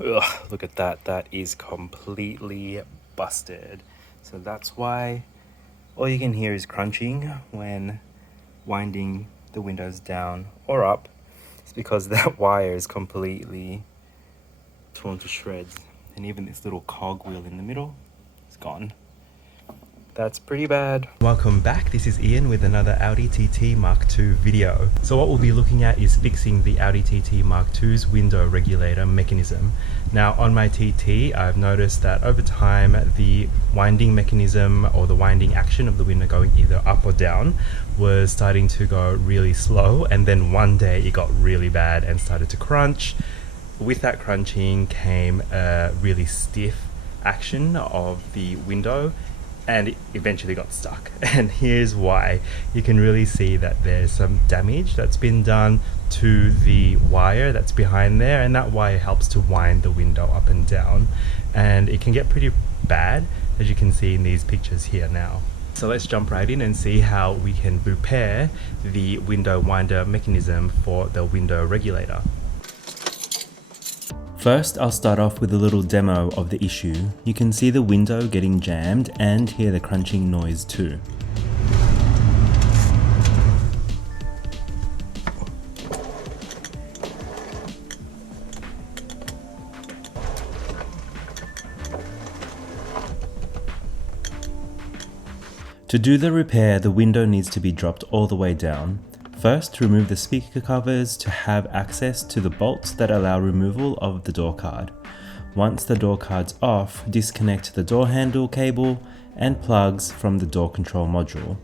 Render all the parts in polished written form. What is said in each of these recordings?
Ugh, look at that. That is completely busted. So that's why all you can hear is crunching when winding the windows down or up. It's because that wire is completely torn to shreds. And even this little cog wheel in the middle is gone. That's pretty bad. Welcome back, this is Ian with another Audi TT Mk2 video. So what we'll be looking at is fixing the Audi TT Mk2's window regulator mechanism. Now on my TT, I've noticed that over time the winding mechanism or the winding action of the window going either up or down was starting to go really slow, and then one day it got really bad and started to crunch. With that crunching came a really stiff action of the window, and it eventually got stuck. And here's why. You can really see that there's some damage that's been done to the wire that's behind there, and that wire helps to wind the window up and down. And it can get pretty bad, as you can see in these pictures here now. So let's jump right in and see how we can repair the window winder mechanism for the window regulator. First, I'll start off with a little demo of the issue. You can see the window getting jammed and hear the crunching noise too. To do the repair, the window needs to be dropped all the way down. First, remove the speaker covers to have access to the bolts that allow removal of the door card. Once the door card's off, disconnect the door handle cable and plugs from the door control module.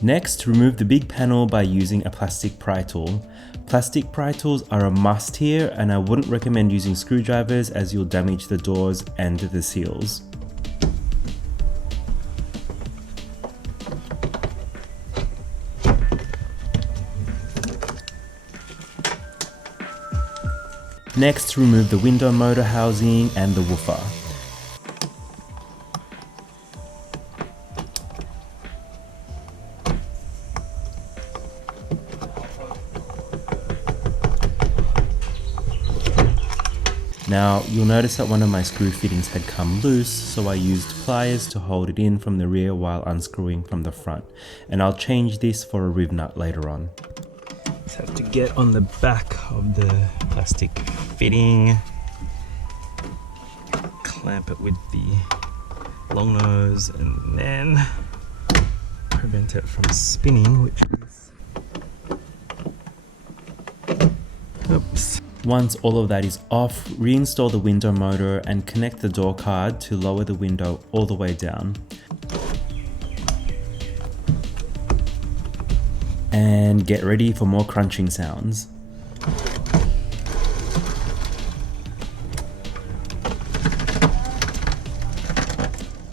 Next, remove the big panel by using a plastic pry tool. Plastic pry tools are a must here, and I wouldn't recommend using screwdrivers as you'll damage the doors and the seals. Next, remove the window motor housing and the woofer. Now, you'll notice that one of my screw fittings had come loose, so I used pliers to hold it in from the rear while unscrewing from the front. And I'll change this for a riv nut later on. Just have to get on the back of the plastic fitting, clamp it with the long nose, and then prevent it from spinning, which is... Oops. Once all of that is off, reinstall the window motor and connect the door card to lower the window all the way down. And get ready for more crunching sounds.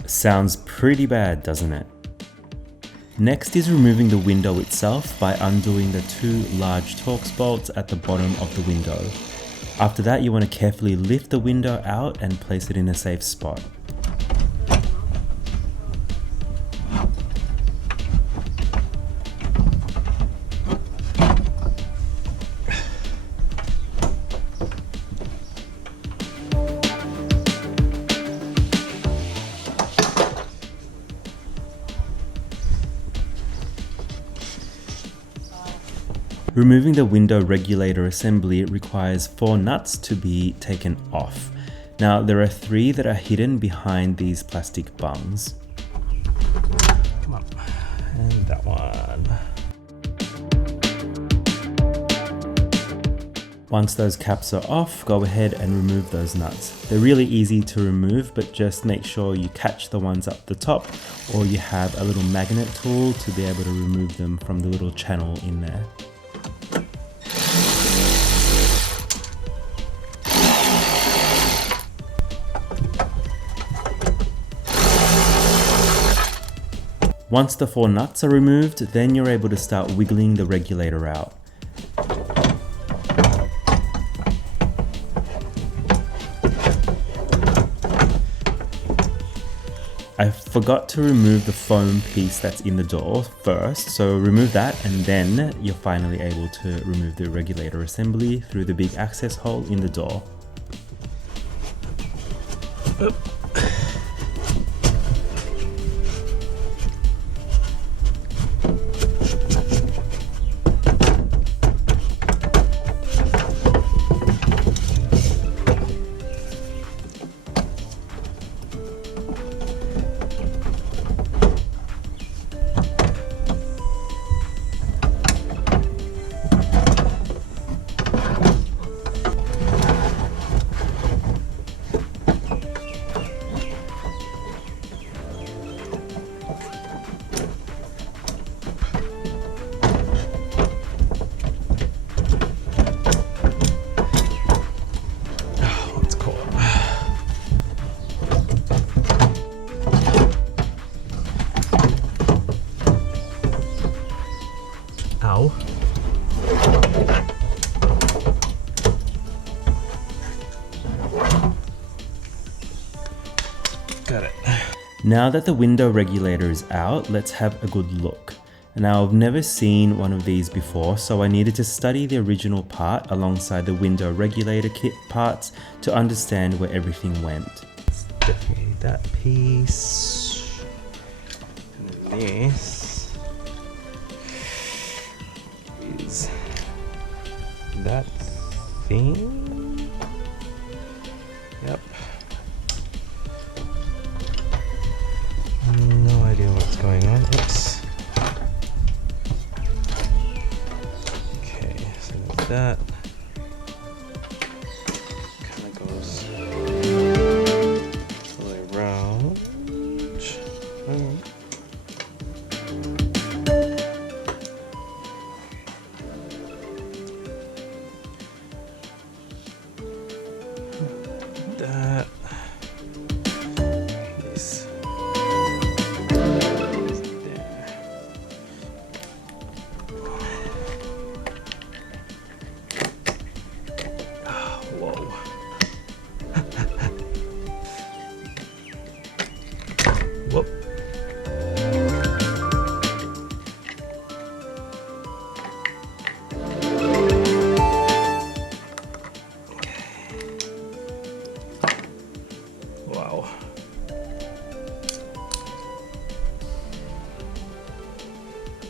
Sounds pretty bad, doesn't it? Next is removing the window itself by undoing the two large Torx bolts at the bottom of the window. After that, you want to carefully lift the window out and place it in a safe spot. Removing the window regulator assembly requires 4 nuts to be taken off. Now, there are 3 that are hidden behind these plastic bungs. Come on, and that one. Once those caps are off, go ahead and remove those nuts. They're really easy to remove, but just make sure you catch the ones up the top, or you have a little magnet tool to be able to remove them from the little channel in there. Once the 4 nuts are removed, then you're able to start wiggling the regulator out. I forgot to remove the foam piece that's in the door first, so remove that and then you're finally able to remove the regulator assembly through the big access hole in the door. Ow. Got it. Now that the window regulator is out, let's have a good look. Now I've never seen one of these before, so I needed to study the original part alongside the window regulator kit parts to understand where everything went. It's definitely that piece. And then this is that thing. Yep. No idea what's going on. Oops. Okay, so that's that. Kind of goes all the way around. That. This. There. Oh, whoa. Whoop. Wow.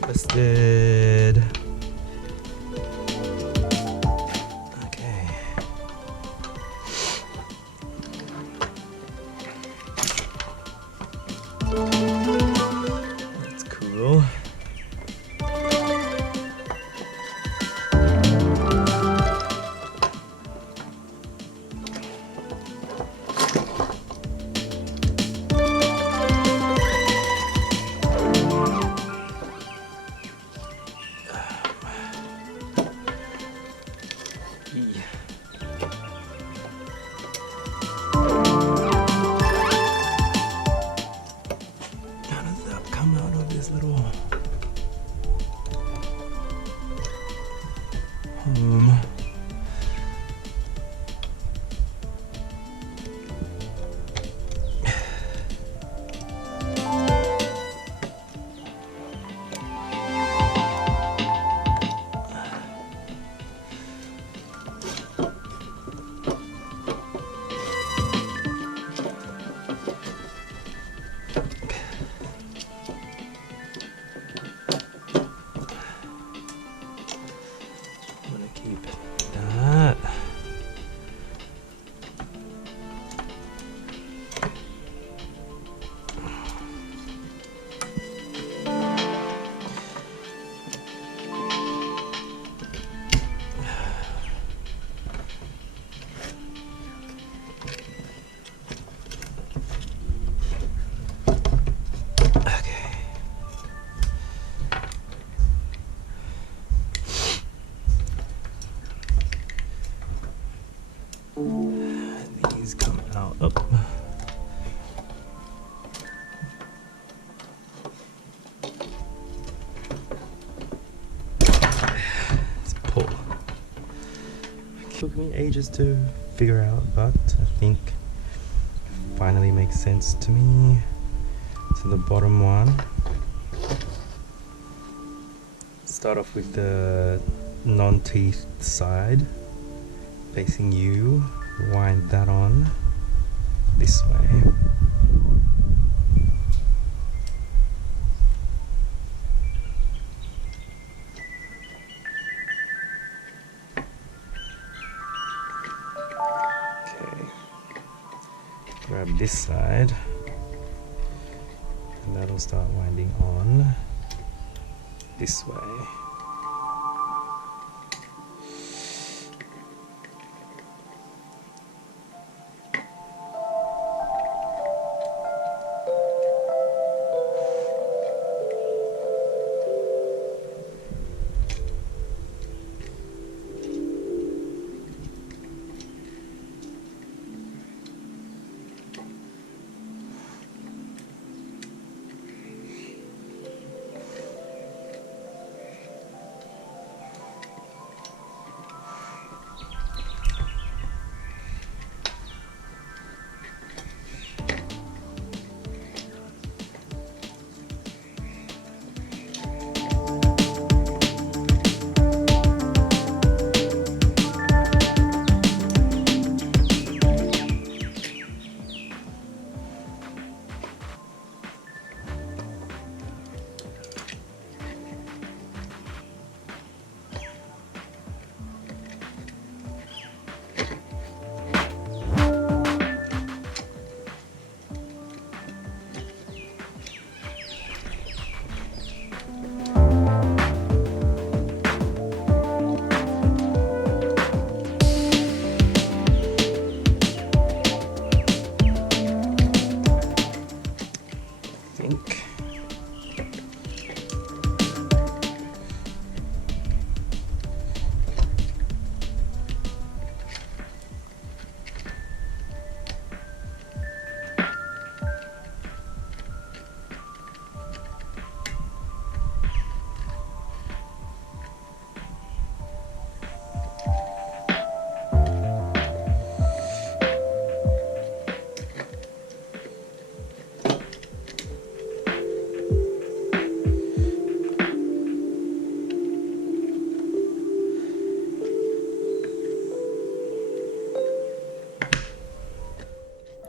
Busted. Okay. That's cool. How does that come out of this little I'm gonna keep that. Okay. These come out. Oh. Let's pull. It took me ages to figure out, but I think finally makes sense to me. to the bottom one. Start off with the non-teeth side facing you. Wind that on this way. Grab this side and that'll start winding on this way.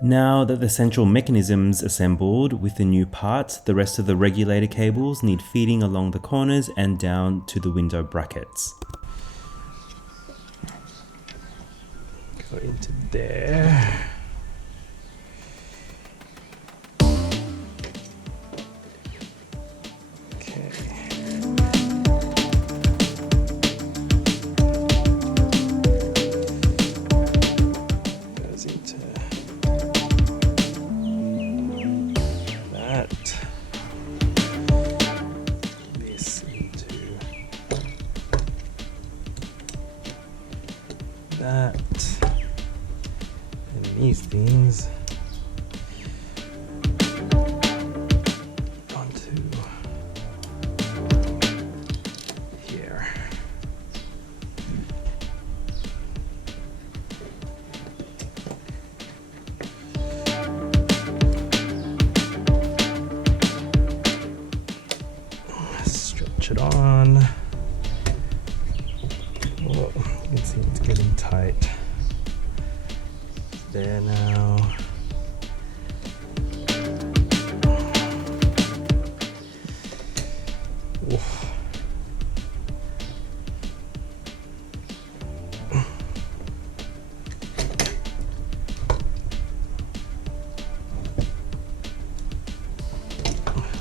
Now that the central mechanism's assembled with the new parts, the rest of the regulator cables need feeding along the corners and down to the window brackets. Go into there. That and these things onto here. Stretch it on. Whoa, you can see it's getting tight. There now. Whoa.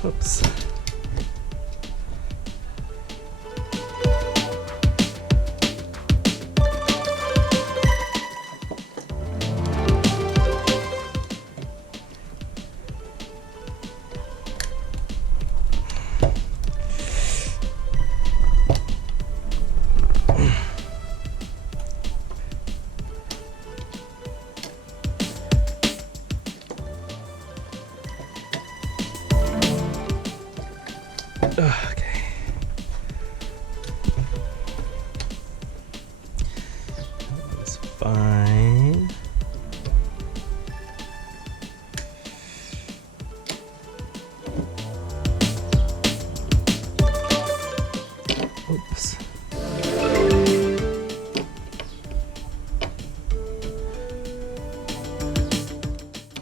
Oops. Okay. That's fine.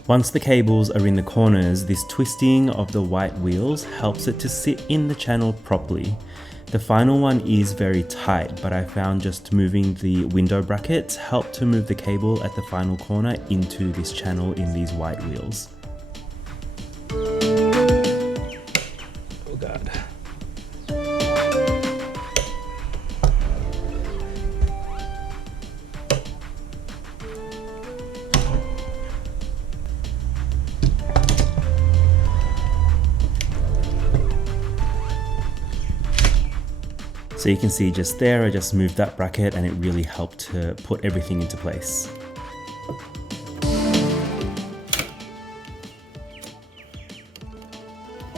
Once the cables are in the corners, this twisting of the white wheels helps it to sit in the channel properly. The final one is very tight, but I found just moving the window brackets helped to move the cable at the final corner into this channel in these white wheels. Oh God. So you can see just there, I just moved that bracket and it really helped to put everything into place.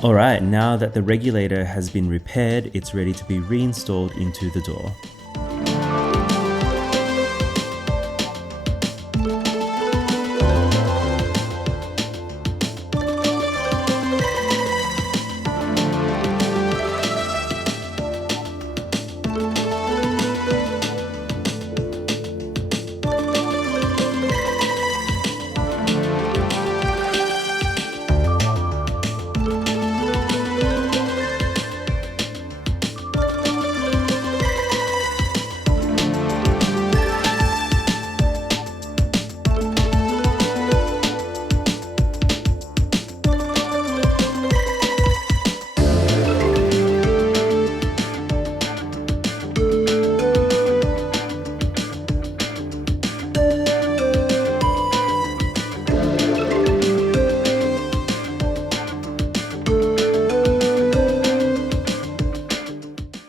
Alright, now that the regulator has been repaired, it's ready to be reinstalled into the door.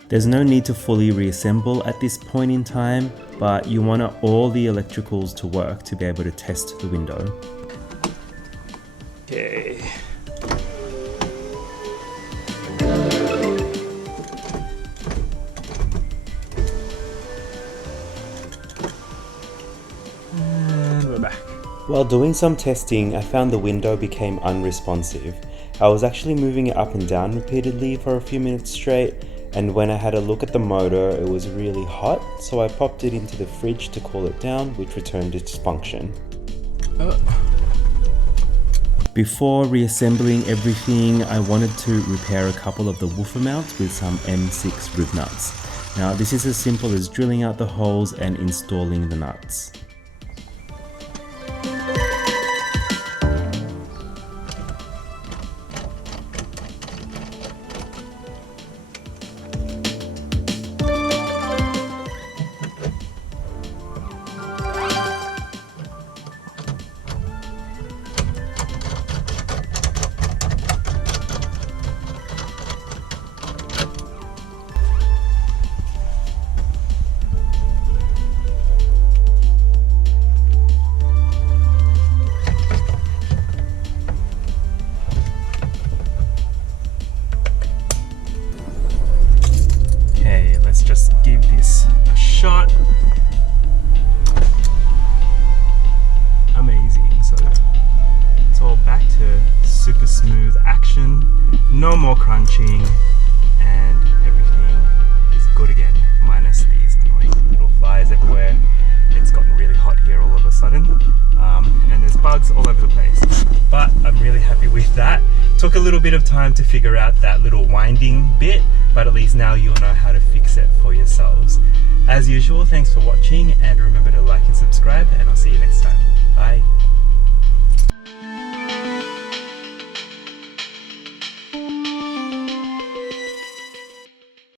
There's no need to fully reassemble at this point in time, but you want all the electricals to work to be able to test the window. Okay. And we're back. While doing some testing, I found the window became unresponsive. I was actually moving it up and down repeatedly for a few minutes straight, and when I had a look at the motor, it was really hot, so I popped it into the fridge to cool it down, which returned its function. Before reassembling everything, I wanted to repair a couple of the woofer mounts with some M6 rivnuts. Now this is as simple as drilling out the holes and installing the nuts. Let's just give this a shot. Amazing. So it's all back to super smooth action, no more crunching, and everything is good again, minus these annoying little flies everywhere. It's gotten really hot here all of a sudden, and there's bugs all over the place, but I'm really happy with that. Took a little bit of time to figure out that little winding bit, but at least now you'll know how to fix it for yourselves. As usual, thanks for watching, and remember to like and subscribe, and I'll see you next time.